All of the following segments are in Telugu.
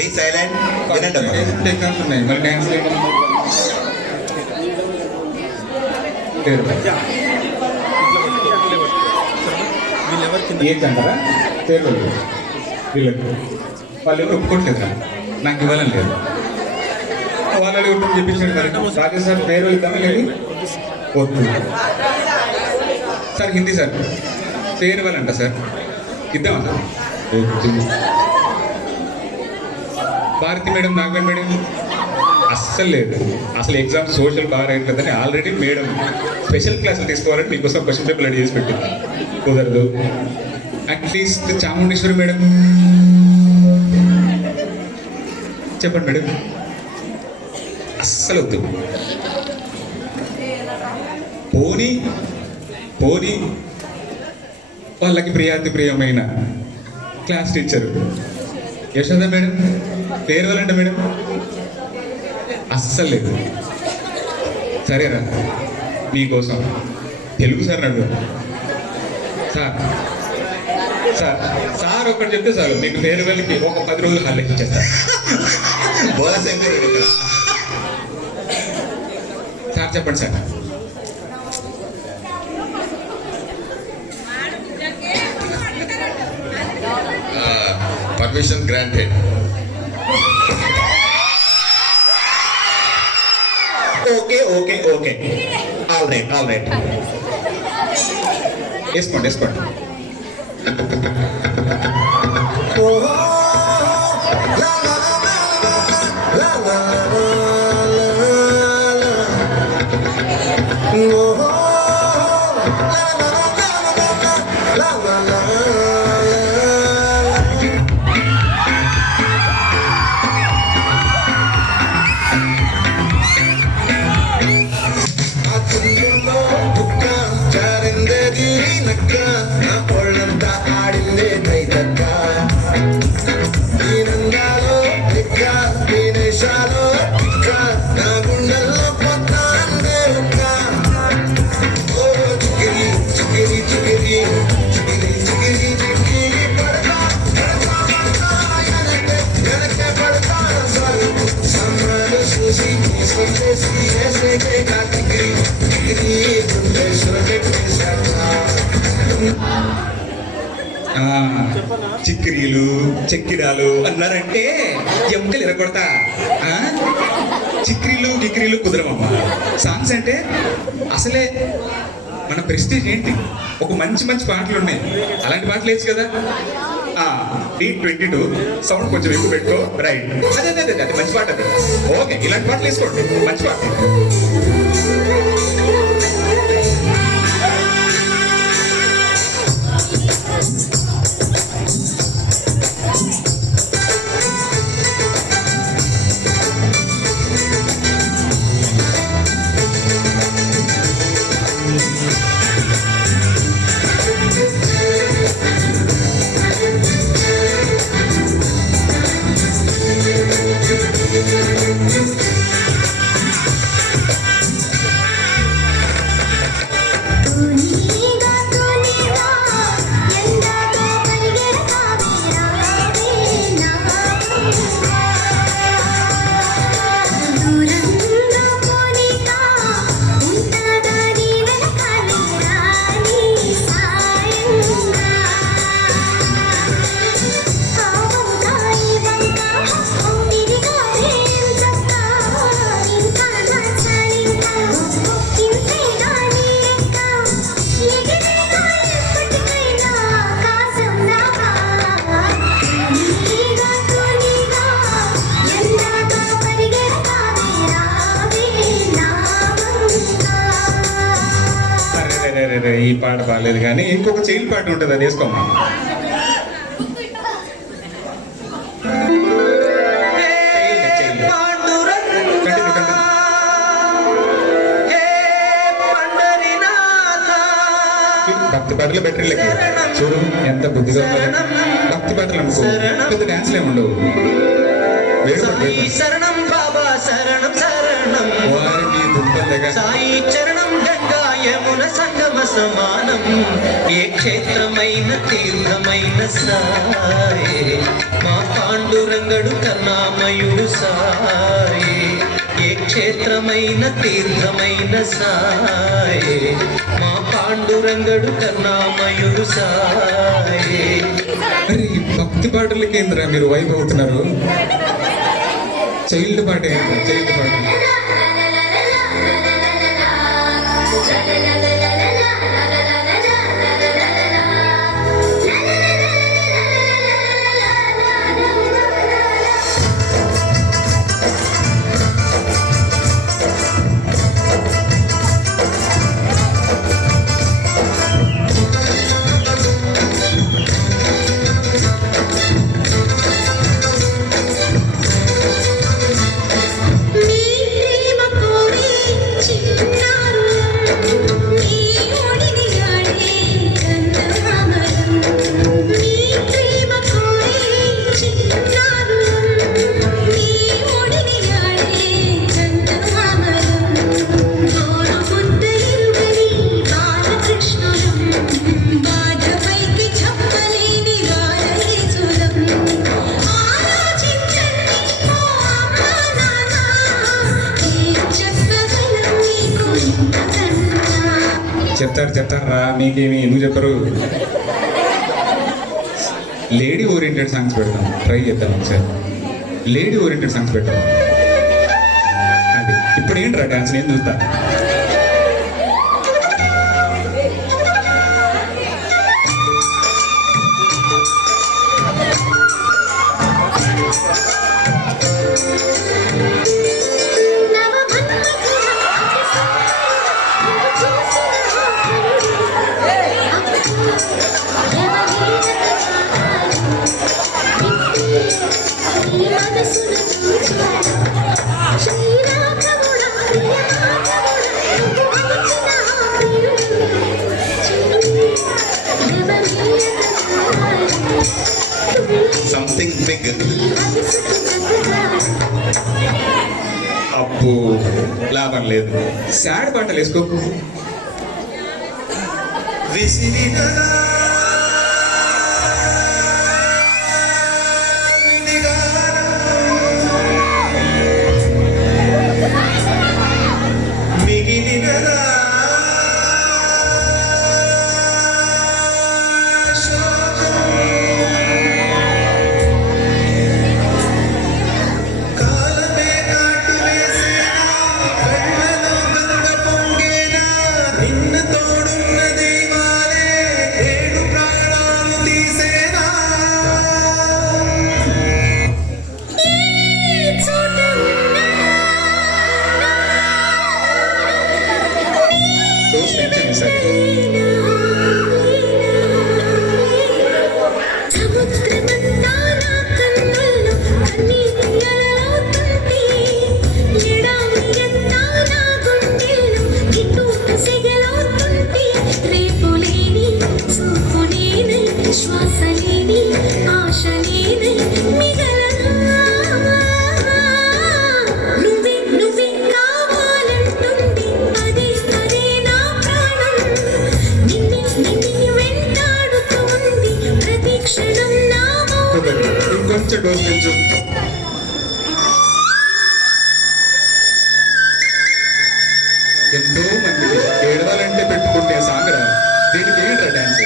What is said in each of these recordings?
బీ సైలెంట్ వినండి టెక్నిక్స్ ఉన్నాయి మరి డ్యాన్స్ ఏంటంటారా పేరు వీళ్ళకి వాళ్ళు ఎవరు ఒప్పుకోవట్లేదురా నాకు ఇవ్వాలని లేదు వాళ్ళు ఒప్పుకొని చెప్పించాడు మరి రాజేష్ సార్ పేరు ఇద్దామా లేదు వద్దు సార్ హిందీ సార్ పేరు ఇవ్వాలంట సార్ ఇద్దామా సార్ వద్దు భారతి మేడం నాగమణి మేడం అస్సలు లేదు అసలు ఎగ్జామ్ సోషల్ బాగా రాయట్లేదని ఆల్రెడీ మేడం స్పెషల్ క్లాసులు తీసుకోవాలని మీకోసం క్వశ్చన్ పేపర్ రెడీ చేసి పెట్టింది కుదరదు అట్లీస్ట్ చాముండేశ్వరి మేడం చెప్పండి మేడం అస్సలు వద్దు పోనీ పోనీ వాళ్ళకి ప్రియమైన క్లాస్ టీచరు యశోద మేడం పేరు వాళ్ళంట మేడం అస్సలు లేదు సరేరా మీకోసం తెలుగు సార్ నడు సార్ సార్ సార్ ఒకటి చెప్తే చాలు మీకు ఫేర్వెల్కి ఒక 10 రోజులు హాలిడే ఇచ్చేస్తారు సార్ చెప్పండి sir permission granted okay okay okay all right వేసుకోండి చిక్కిరీలు చెక్కిడాలు అన్నారంటే ఎముకలు ఎరగొడతా చిక్కిరీలు గిక్కిరీలు కుదరమమ్మ సాంగ్స్ అంటే అసలే మన ప్రెస్టీజ్ ఏంటి ఒక మంచి పాటలు ఉన్నాయి అలాంటి పాటలు వేయచ్చు కదా D22 సౌండ్ కొంచెం ఎక్కువ పెట్టుకో రైట్ అదే మంచి పాట అది ఓకే ఇలాంటి పాటలు వేసుకోండి మంచి పాట ఈ పాట బాగాలేదు కానీ ఇంకొక చైల్డ్ పాట ఉంటుంది అది వేసుకోమ్మా భక్తి పాటలు బెటర్లకి చూడు ఎంత బుద్ధిగా భక్తి పాటలు అనుకో పెద్ద డాన్స్లు ఏముండవు శరణం బాబా శరణం శరణం వారికి దుఃఖం సాయి చరణం గంగా యమున సంగమ సమానం ఏ క్షేత్రమైన తీర్థమైన సాయే మా పాండురంగడు కన్నామయుడు సాయే ఏ క్షేత్రమైన తీర్థమైన సాయే మా పాండురంగడు కన్నామయుడు సాయే. మరి ఈ భక్తి పాటలకి ఏంద్రా మీరు వైబ్ అవుతున్నారు? చైల్డ్ పాట ఏంటి? చైల్డ్ పాట చెప్తారా? మీకేమి ఎందుకు చెప్పరు? లేడీ ఓరియంటెడ్ సాంగ్స్ పెడతాం, ట్రై చేద్దాం ఒకసారి. లేడీ ఓరియంటెడ్ సాంగ్స్ పెడతాం. అది ఇప్పుడు ఏంట్రా డాన్స్? నేను చూస్తా. Something big. అప్పు లాభం లేదు. సాడ్ పాటలు వేసుకో. విసిరిన మిగిలినదా కాలమే కాటు వేసేనా కళ్ళలో గంగ పొంగేనా నిన్న తోడున్న దైవాలే ఏడు ప్రాణాలు తీసేనా. దోస్త్ టెన్షన్ ఈసారి. సముద్రమంతా నా కన్నుల్లో కన్నీటి అలలవుతుంది. ఎడారి అంతా నా గుండెల్లో కిటూట సెగలవుతుంది. రేపు లేని చూపు లేని శ్వాస లేని ఆశ లేని మిగలనా. నువ్వే నువ్వే కావాలంటుంది పదే పదే నా ప్రాణం. నిన్నే నిన్నే వెంటాడుతూ ఉంది ప్రతి క్షణం నా మౌనం. ఇంకొంచెం డోస్ పెంచు. ఎంతో మంది ఏడవాలంటే పెట్టుకుంటే సాంగ్ రా. దీనికి ఏంట్రా డాన్స్?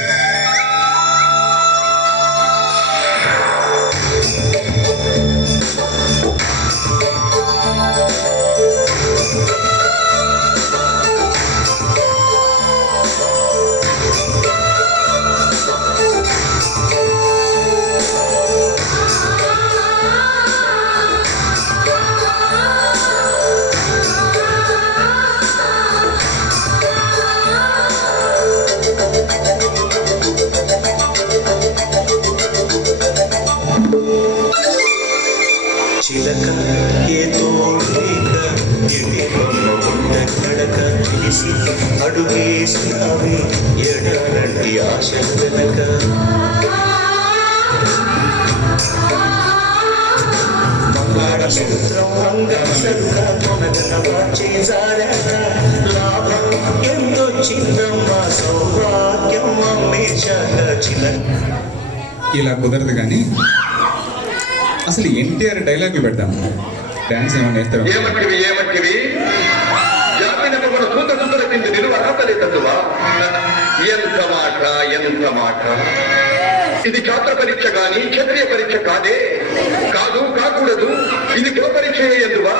చిలక ఏ తోడేక ఎడి బొమ్మ ఉండ కడక చేసి అడుగేసినావే ఎడారంటి ఆశ వెనక. మంగళసూత్రం అంగసరుక కొనగన వచ్చే జారక లాభం ఎందొచ్చిందమ్మా. ఇలా కుదరదు కానీ అసలు ఎన్టీఆర్ డైలాగులు పెడదాం. డాన్స్ ఏమన్నా వేస్తాం? ఏమంటివి జాతినకు మన సూత సుందర కింది నిలువ ఆపలేదవ్వా. ఎంత మాట ఇది ఛాత్ర పరీక్ష గాని క్షత్రియ పరీక్ష కాదే. కాకూడదు. ఇది కుల పరీక్ష ఎందువా.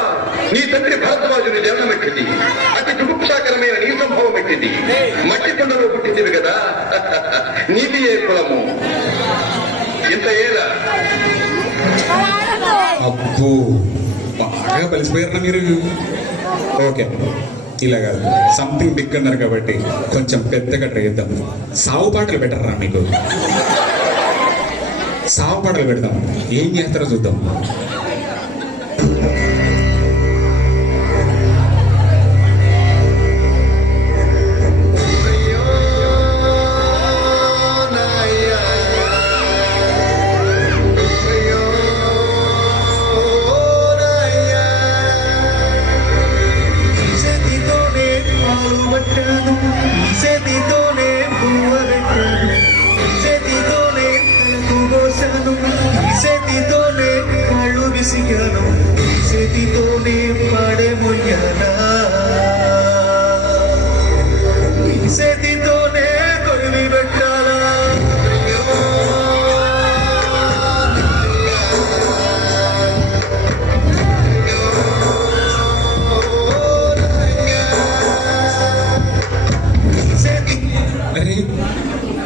నీ తండ్రి భరద్వాజుని జననమెట్టింది. అతి జుగుప్సాకరమైన నీ సంభవం ఎట్టింది. మట్టి కొండలో పుట్టిందివి కదా. నీది ఏ కులము? ఇంత ఏలా అబ్బో బాగా కలిసిపోయారన్నా మీరు. ఓకే, ఇలా కాదు, సంథింగ్ బిగ్ అన్నారు కాబట్టి కొంచెం పెద్దగా ట్రై చేద్దాం. సావు పాటలు పెట్టరా మీకు? సావు పాటలు పెడదాం. ఏం చేస్తారో చూద్దాం. చేతితోనే పాడే మొయ్యాలా, చేతితోనే కొలివి పెట్టాలా. అరే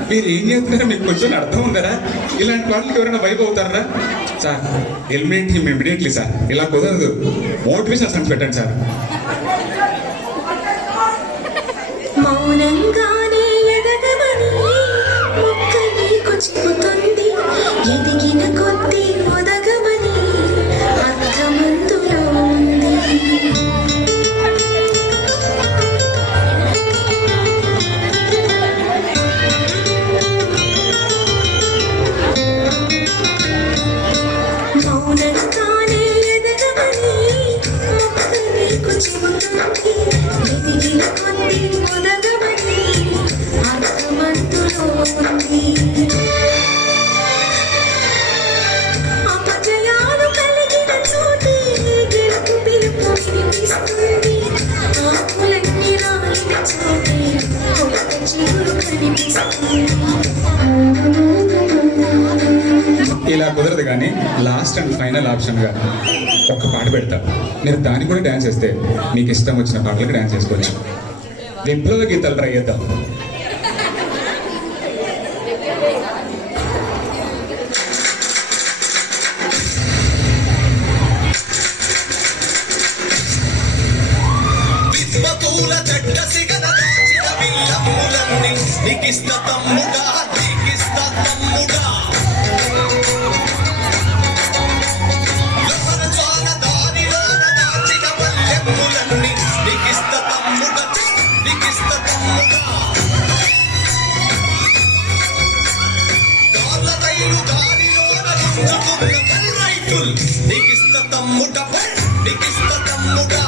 మీరు ఏం చేస్తున్నారో మీకు కొంచెం అర్థం ఉందరా? ఇలాంటి వాళ్ళకి ఎవరైనా వైబ్ అవుతారా? Sir eliminate him immediately sir. ఇలా కుదరదు. మోటివేషన్ సాంగ్స్ పెట్టండి సార్. మౌనంగానే ఎదగమని మొక్క నీకు చెబుతుంది. ఎదిగిన కొద్దీ ఒదగమని అర్థమంతులో ఉంది. మౌనంగానే ఎదగమని మొక్క నీకు చెబుతుంది. ఎదిగిన కొద్దీ ఒదగమని అర్థమంతులో ఉంది. అపజయాలు కలిగిన చోటే గెలుపు పిలుపు వినిపిస్తుంది. ఆకులన్నీ రాలిన చోటే కొత్త చిగురు కనిపిస్తుంది. ఇలా కుదరదు కానీ లాస్ట్ అండ్ ఫైనల్ ఆప్షన్గా ఒక పాట పెడతా. మీరు దానికి కూడా డ్యాన్స్ చేస్తే మీకు ఇష్టం వచ్చిన పాటలకు డ్యాన్స్ చేసుకోవచ్చు. విప్లవ గీతాలు ట్రై చేద్దాం. విశ్వతూల చెడ్డ సిగన దాచిన విల్లమ్ములన్నీ నీకిస్త తమ్ముడా, నీకిస్త తమ్ముడా. లసన జ్వాల దారిలోన దాచిన వల్లెమ్ములన్నీ నీకిస్త తమ్ముడా, నీకిస్త తమ్ముడా. కార్ల రైలు దారిలోన గుంజుతున్న రైతుల్ నీకిస్త తమ్ముడా, నీకిస్త తమ్ముడా.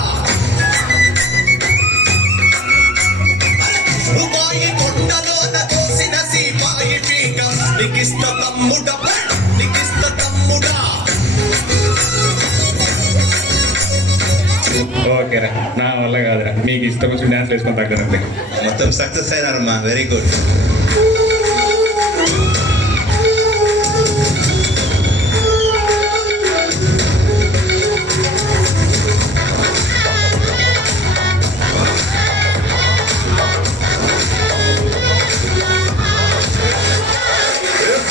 రూపాయి కొండలోన కోసిన సీపాయి పీక నీకిస్త తమ్ముడా, నీకిస్త తమ్ముడా. ఓకేరా, నా వల్ల కాదురా. మీకు ఇష్టం వచ్చిన డ్యాన్స్ వేసుకొని తగ్గదండి. మొత్తం సక్సెస్ అయినారమ్మా. Very good.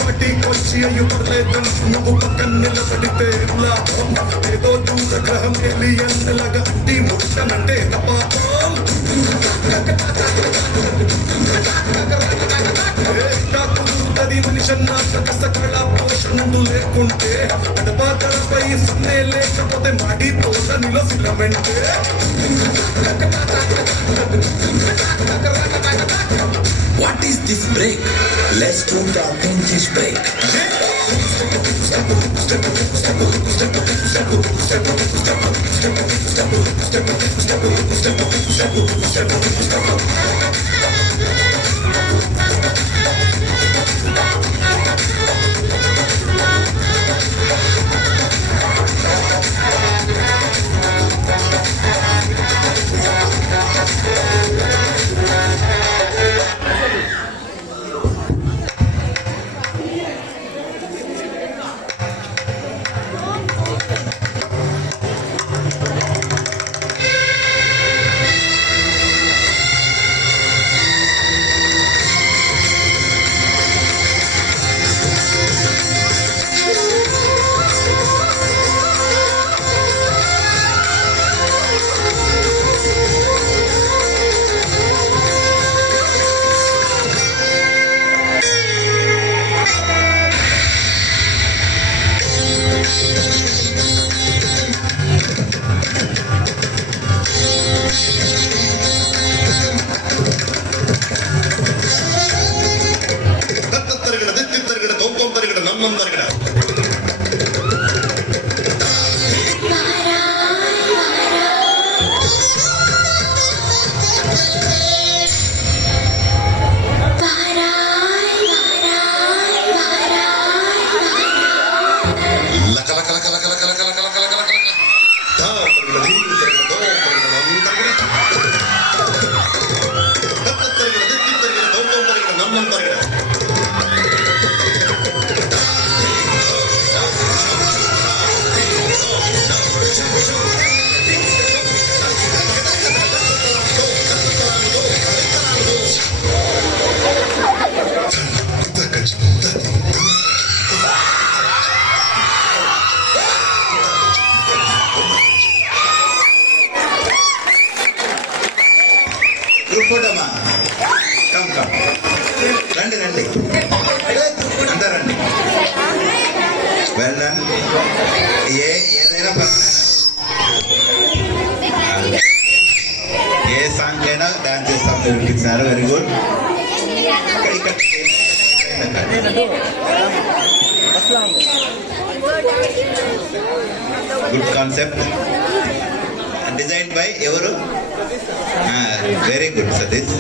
పార్టీకొచ్చి అయ్యు పర్లేదు, నువ్వు పక్కన నిలబడితే లాభం. ఏదో దూర గ్రహం ఎలియన్ లాగా అడ్డి ముట్టనంటే పాపం. కాకులుంటది మనిషన్న సకల పోషణలు లేకుంటే అడపాదడపై సన్నే లేకపోతే మాడి తోట నిలసిలమెంటే. What is this break? Let's do talk in this break. తరగడ లక లక లక లక లక లక లక లక లక లక లక దా తరగడ దీ తరగడ దో తరగడ నం తరగడ తత్త తరగడ దిత్తి తరగడ దొం దొం తరగడ నం నం తరగడ గ్రూప్ ఫోటోమా కమ్ కమ్ రండి రండి అంతా రండి వెల్ డన్ ఏదైనా ఏ సాంగ్ అయినా డాన్స్ చేస్తాం వినిపించారు very good good concept design by ఎవరు వెరీ గుడ్ సతీష్